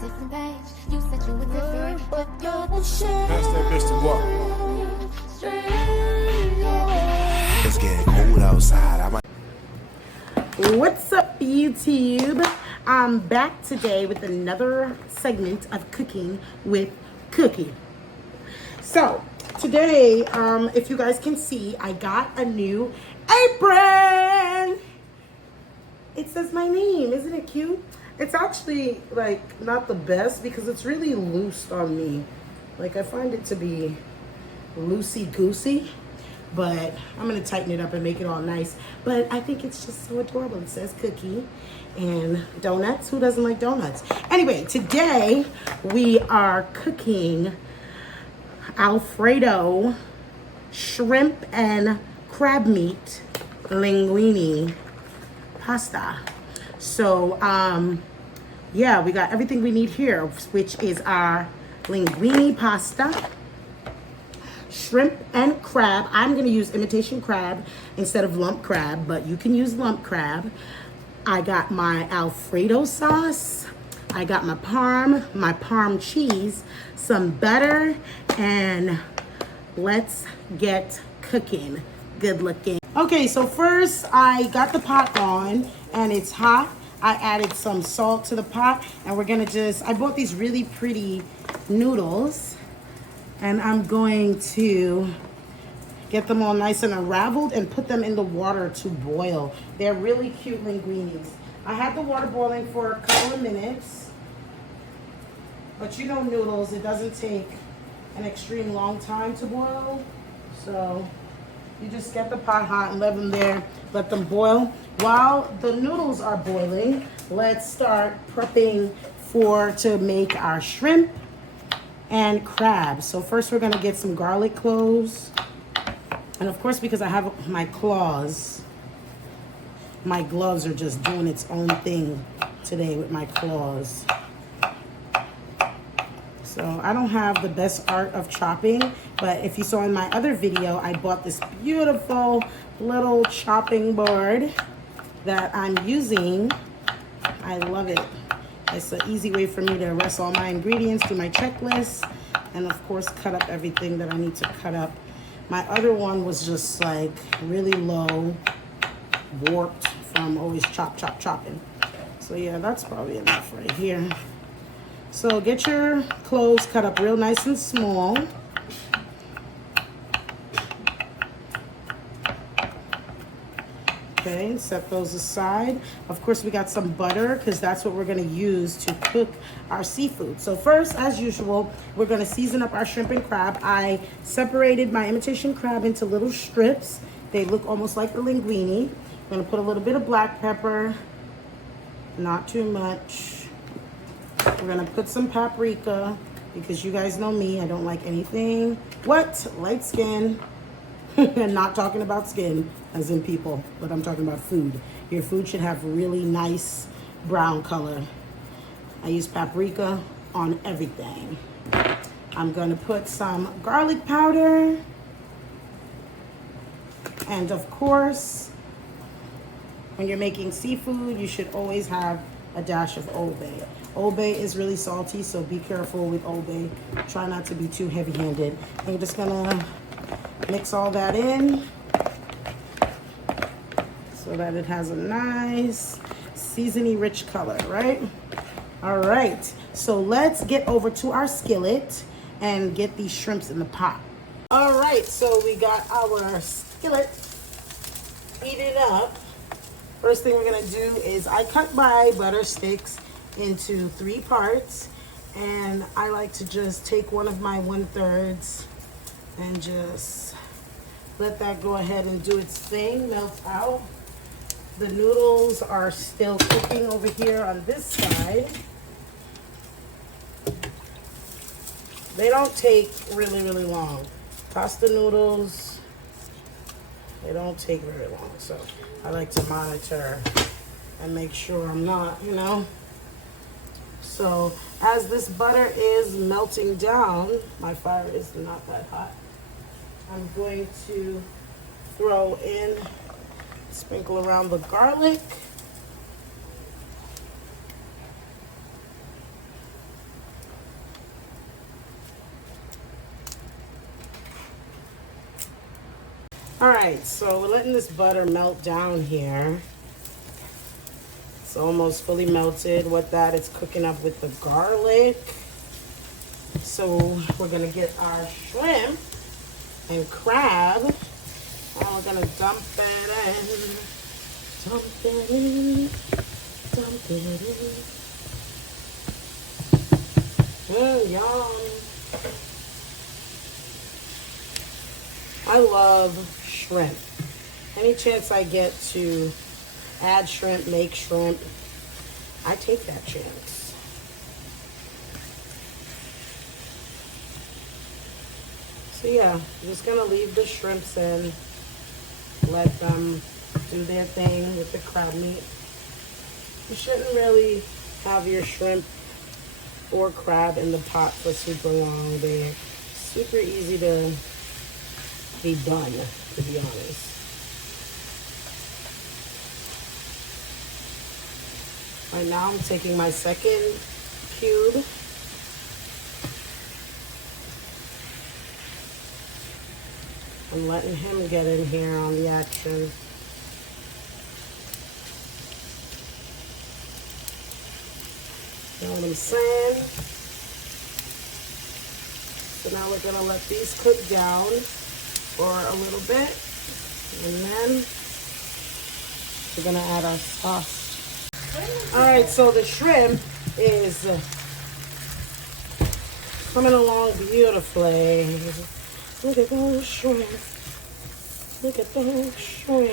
different page. You said you were different, but you're the same. Pass that bitch to what? It's getting cold outside. What's up, YouTube? I'm back today with another segment of cooking with Cookie. So today, if you guys can see, I got a new apron. It says my name. Isn't it cute? It's actually like not the best because it's really loose on me. Like I find it to be loosey-goosey. But I'm going to tighten it up and make it all nice. But I think it's just so adorable. It says Cookie and donuts. Who doesn't like donuts? Anyway, today we are cooking Alfredo shrimp and crab meat linguini pasta. So, yeah, we got everything we need here, which is our linguini pasta, shrimp and crab. I'm going to use imitation crab instead of lump crab, but you can use lump crab. I got my Alfredo sauce. I got my Parmesan cheese, some butter, and let's get cooking. Good looking. Okay, so first I got the pot on and it's hot. I added some salt to the pot and we're going to I bought these really pretty noodles. And I'm going to get them all nice and unraveled and put them in the water to boil. They're really cute linguinis. I had the water boiling for a couple of minutes. But you know noodles, it doesn't take an extreme long time to boil. So you just get the pot hot and let them there, let them boil. While the noodles are boiling, let's start prepping to make our shrimp and crab. So first we're gonna get some garlic cloves. And of course, because I have my claws, my gloves are just doing its own thing today with my claws. So I don't have the best art of chopping, but if you saw in my other video, I bought this beautiful little chopping board that I'm using. I love it. It's an easy way for me to erase all my ingredients, do my checklist, and of course cut up everything that I need to cut up. My other one was just like really low, warped from always chopping. So yeah, that's probably enough right here. So get your cloves cut up real nice and small. Okay, set those aside. Of course, we got some butter because that's what we're going to use to cook our seafood. So first, as usual, we're going to season up our shrimp and crab. I separated my imitation crab into little strips. They look almost like the linguini. I'm going to put a little bit of black pepper, not too much. We're going to put some paprika because you guys know me. I don't like anything light skin. I'm not talking about skin as in people, but I'm talking about food. Your food should have really nice brown color. I use paprika on everything. I'm going to put some garlic powder. And of course, when you're making seafood, you should always have a dash of Old Bay. Old Bay is really salty, so be careful with Old Bay. Try not to be too heavy-handed. And you're just gonna mix all that in so that it has a nice seasoning rich color, right? All right, so let's get over to our skillet and get these shrimps in the pot. All right, so we got our skillet heated up. First thing we're gonna do is I cut my butter sticks into 3 parts, and I like to just take one of my 1/3 and just let that go ahead and do its thing, melt out. The noodles are still cooking over here on this side. They don't take really long. Pasta noodles, they don't take very long, so I like to monitor and make sure I'm not, So as this butter is melting down, my fire is not that hot. I'm going to throw in, sprinkle around the garlic. All right, so we're letting this butter melt down here. It's almost fully melted. With that, it's cooking up with the garlic. So we're gonna get our shrimp and crab, and we're gonna dump it in, dump it in, dump it in. Yum. I love shrimp. Any chance I get to add shrimp, make shrimp, I take that chance. So yeah, I'm just gonna leave the shrimps in, let them do their thing with the crab meat. You shouldn't really have your shrimp or crab in the pot for super long. They're super easy to be done, to be honest. Right now I'm taking my second cube and letting him get in here on the action. You know what I'm saying? So now we're gonna let these cook down for a little bit, and then we're gonna add our sauce. All right, so the shrimp is coming along beautifully. Look at those shrimp. Look at those shrimp.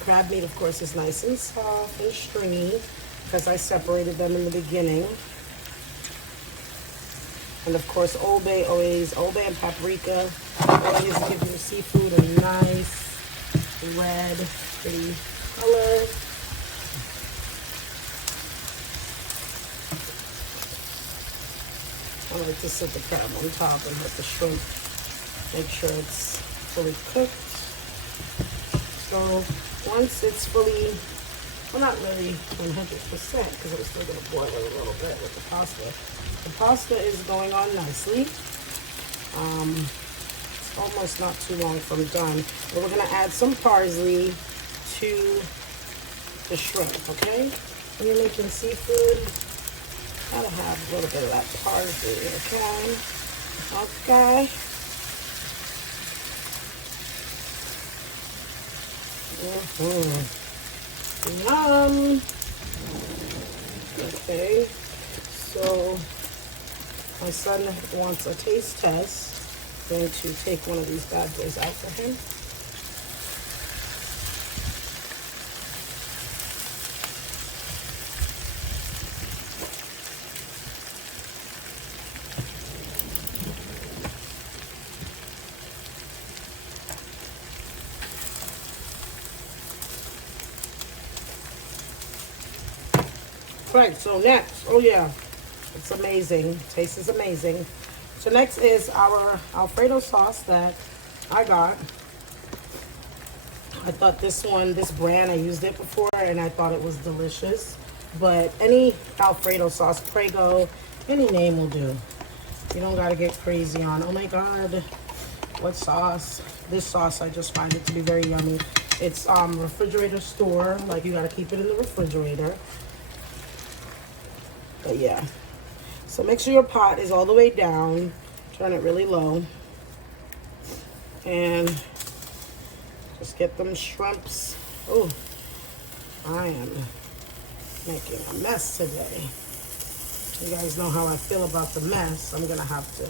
Crab meat, of course, is nice and soft and stringy because I separated them in the beginning. And of course, Old Bay and paprika always give your seafood a nice red, pretty color. I like to set the crab on top and let the shrimp, make sure it's fully cooked. So once it's fully, well, not really 100% because it was still going to boil a little bit with the pasta. The pasta is going on nicely. It's almost not too long from done. But we're going to add some parsley to the shrimp, okay? When you're making seafood, gotta have a little bit of that parsley, okay? Okay. Yum. Okay. So my son wants a taste test. I'm going to take one of these bad boys out for him. Right, so next, oh yeah, it's amazing. Taste is amazing. So next is our Alfredo sauce that I got. I thought this brand, I used it before and I thought it was delicious. But any Alfredo sauce, Prego, any name will do. You don't gotta get crazy on, oh my God, what sauce? This sauce, I just find it to be very yummy. It's refrigerator store, like you gotta keep it in the refrigerator. But yeah, so make sure your pot is all the way down. Turn it really low. And just get them shrimps. Oh, I am making a mess today. You guys know how I feel about the mess. I'm gonna have to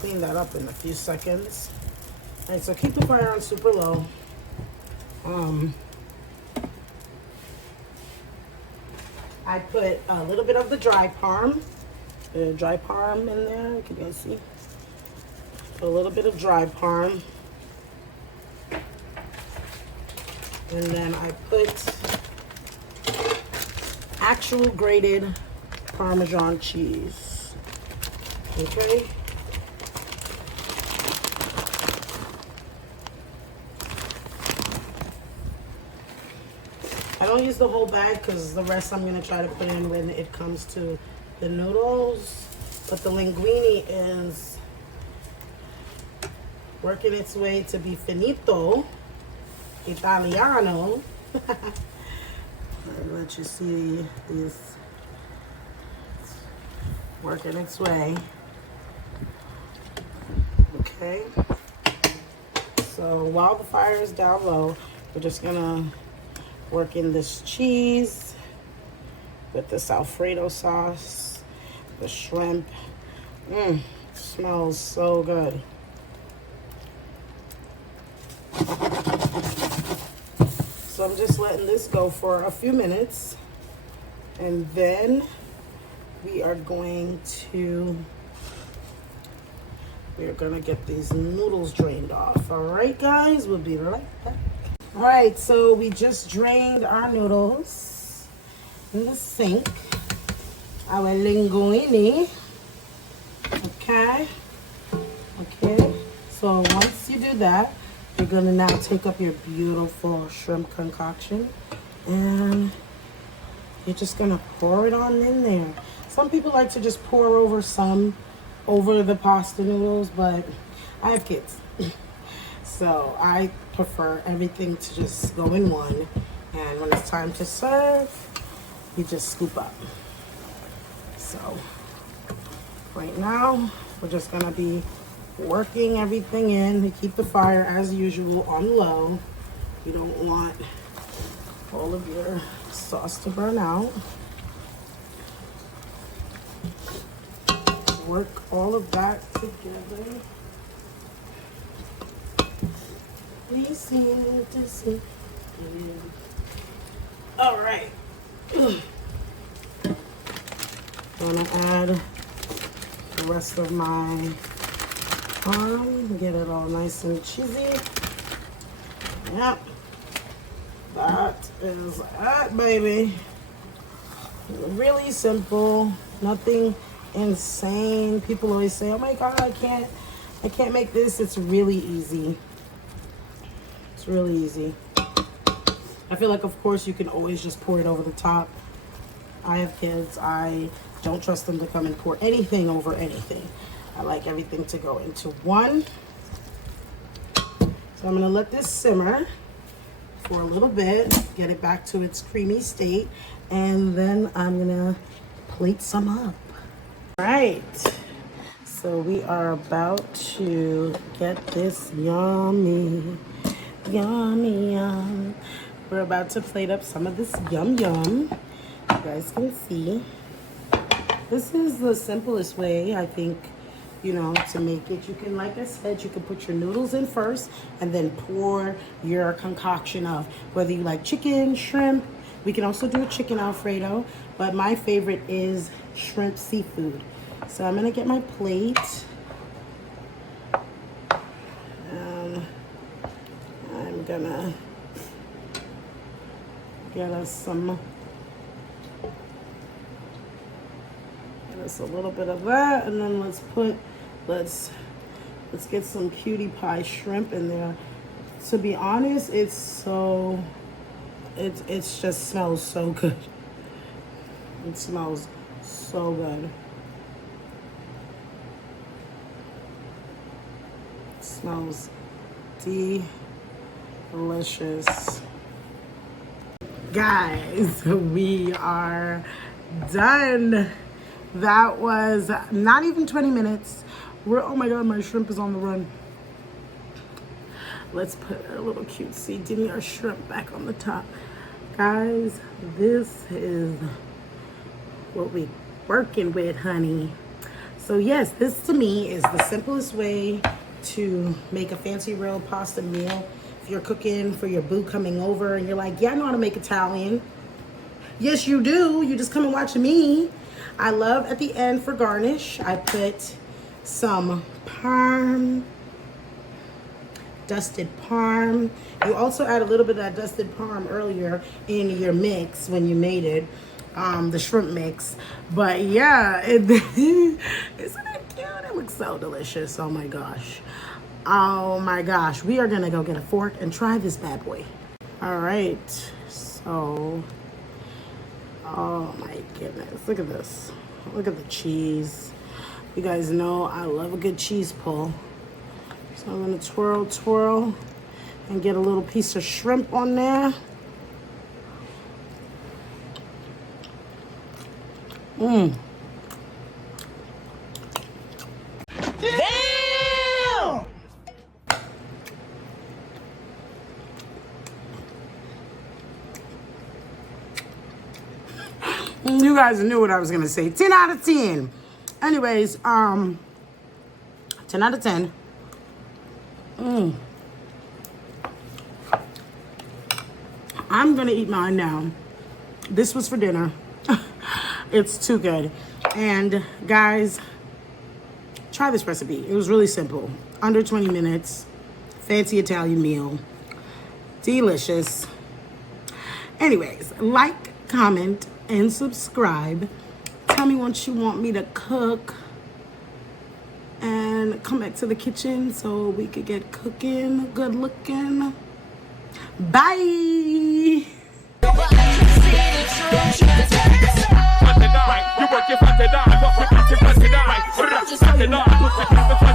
clean that up in a few seconds. All right, so keep the fire on super low. I put a little bit of the dry parm in there. Can you guys see? Put a little bit of dry parm. And then I put actual grated Parmesan cheese. Okay? I don't use the whole bag because the rest I'm going to try to put in when it comes to the noodles. But the linguine is working its way to be finito, Italiano. Let you see this working its way. Okay. So while the fire is down low, we're just gonna work in this cheese with this Alfredo sauce, the shrimp. Smells so good. So I'm just letting this go for a few minutes, and then we're gonna get these noodles drained off. All right, guys, we'll be right back. All right, so we just drained our noodles in the sink, our linguini. Okay. So once you do that, you're gonna now take up your beautiful shrimp concoction, and you're just gonna pour it on in there. Some people like to just pour over the pasta noodles, but I have kids. So I prefer everything to just go in one. And when it's time to serve, you just scoop up. So right now, we're just gonna be working everything in. We keep the fire as usual on low. You don't want all of your sauce to burn out. Work all of that together. Listen to see. All right. Gonna add the rest of my parm. Get it all nice and cheesy. Yep. That is it, baby. Really simple. Nothing insane. People always say, "Oh my God, I can't make this." It's really easy. It's really easy. I feel like, of course, you can always just pour it over the top. I have kids. I don't trust them to come and pour anything over anything. I like everything to go into one. So I'm gonna let this simmer for a little bit, get it back to its creamy state, and then I'm gonna plate some up. All right, so we are about to get this yummy. We're about to plate up some of this yum. You guys can see. This is the simplest way, I think, to make it. You can, like I said, you can put your noodles in first and then pour your concoction of whether you like chicken, shrimp. We can also do a chicken Alfredo, but my favorite is shrimp seafood. So I'm gonna get my plate. I'm gonna get us a little bit of that, and then let's get some cutie pie shrimp in there. To be honest, it just smells so good. It smells so good. It smells delicious. Guys, we are done. That was not even 20 minutes. Oh my God, my shrimp is on the run. Let's put our little cutesy demure shrimp back on the top. Guys, this is what we're working with, honey. So yes, this to me is the simplest way to make a fancy real pasta meal. If you're cooking for your boo coming over and you're like, yeah, I know how to make Italian. Yes, you do. You just come and watch me. I love at the end for garnish, I put some dusted parm. You also add a little bit of that dusted parm earlier in your mix when you made it, the shrimp mix. But yeah, isn't it cute? It looks so delicious. Oh my gosh. Oh my gosh. We are gonna go get a fork and try this bad boy. All right, so, oh my goodness, look at this. Look at the cheese. You guys know I love a good cheese pull. So I'm gonna twirl, twirl, and get a little piece of shrimp on there. Mmm. Damn! You guys knew what I was gonna say. 10 out of 10. Anyways, 10 out of 10. I'm gonna eat mine now. This was for dinner. It's too good. And guys, try this recipe. It was really simple. Under 20 minutes. Fancy Italian meal. Delicious. Anyways, like, comment, and subscribe. Tell me what you want me to cook. And come back to the kitchen so we could get cooking, good looking. Bye.